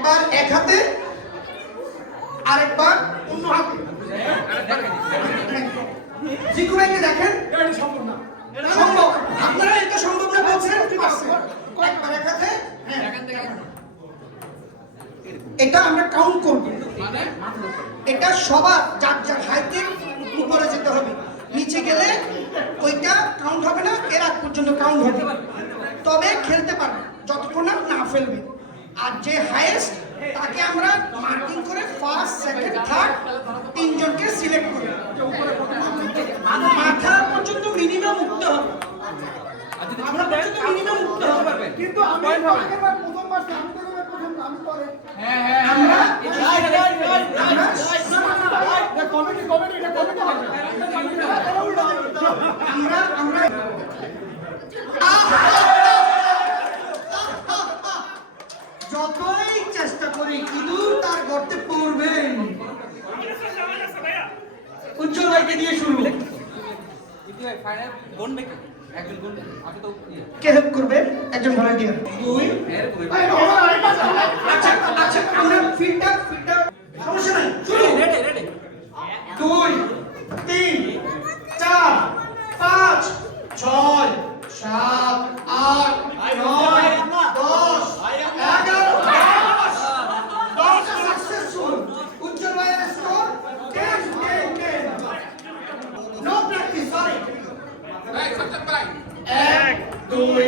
একবার এক হাতে, আরেকবার অন্য হাতে। জিকু ভাইকে দেখেন। আপনারা এটা সম্ভব না বলছেন? একবার এক হাতে হ্যাঁ। এটা আমরা কাউন্ট করব। এটা সবার, যার যার হাইটের উপরে যেতে হবে। নিচে গেলে ওইটা কাউন্ট হবে না, এর আগ পর্যন্ত কাউন্ট হবে। তবে খেলতে পারবে। যতক্ষণ না না ফেলবে। আর যে হাইয়েস্ট তাকে আমরা মার্কিং করে ফার্স্ট সেকেন্ড থার্ড তিনজনকে সিলেক্ট করি মাথা পর্যন্ত মিনিমাম উঠতে হবে মাথা পর্যন্ত মিনিমাম উঠতে হবে কিন্তু আমি প্রথমবার আমি তো এবার প্রথম আমরা কমিটি কমিটি এটা কমিটি আমরা আমরা ইঁদুর পারবেন। পড়বেন উজ্জ্বল ভাইকে দিয়ে শুরু। কে হেল্প করবে? একজন ভলান্টিয়ার দুই। আচ্ছা আচ্ছা ফিল্ডটা সমস্যা নাই শুরু দুই তিন চার পাঁচ ছয় সাত আট নয় দশ এগারো দশ দশ সাকসেসফুল উজ্জ্বল ভাইয়ের score ten ten ten no practice sorry এক দুই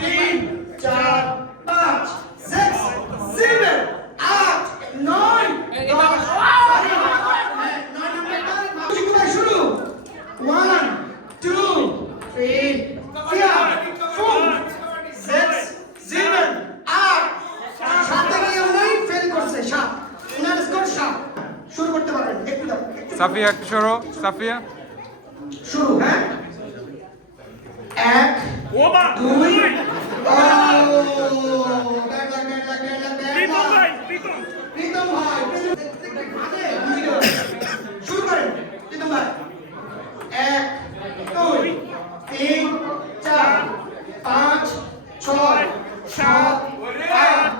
তিন চার পাঁচ সিক্স সেভেন আট নয় দশ হ্যাঁ, শুরু। ওয়ান টু থ্রি শুরু করতে পারেন। একটু দাও সাফিয়া সরো। সাফিয়া। শুরু এক দুই ব্যাক ব্যাক ব্যাক প্রীতম ভাই। শুরু করেন প্রীতম ভাই। এক দুই তিন চার পাঁচ ছয় সাত আট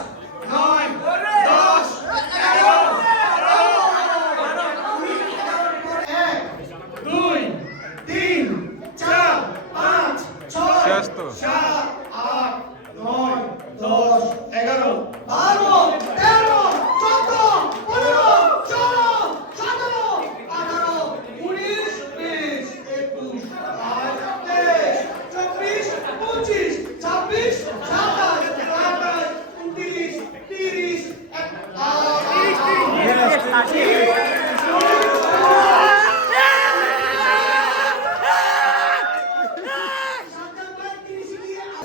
নয় দশ এগারো এক দুই তিন চার পাঁচ ছয় শেষ তো। সাত আট নয় দশ এগারো বারো তেরো চোদ্দ পনেরো ষোলো সতেরো আঠারো উনিশ বিশ একুশ বাইশ তেইশ চব্বিশ পঁচিশ ছাব্বিশ সাতাশ আঠাশ উনত্রিশ তিরিশ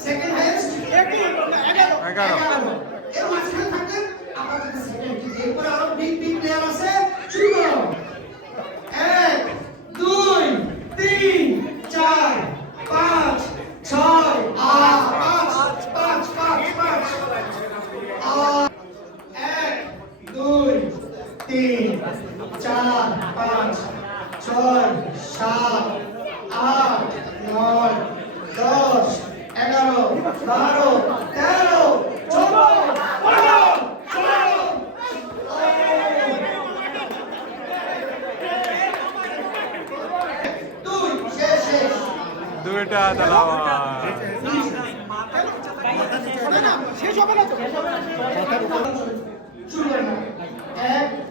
সেকেন্ড হাইয়েস্ট এগারো এর মাঝখানে থাকলেন আপনার কাছে সেকেন্ড এরপরে আরও বিগ বিগ প্লেয়ার আছে শুরু করো এক দুই তিন চার পাঁচ ছয় আট পাঁচ পাঁচ পাঁচ পাঁচ আট এক দুই তিন চার পাঁচ ছয় সাত আট নয় দশ এগারো বারো তেরো দুইটা শেষ হবে না করেন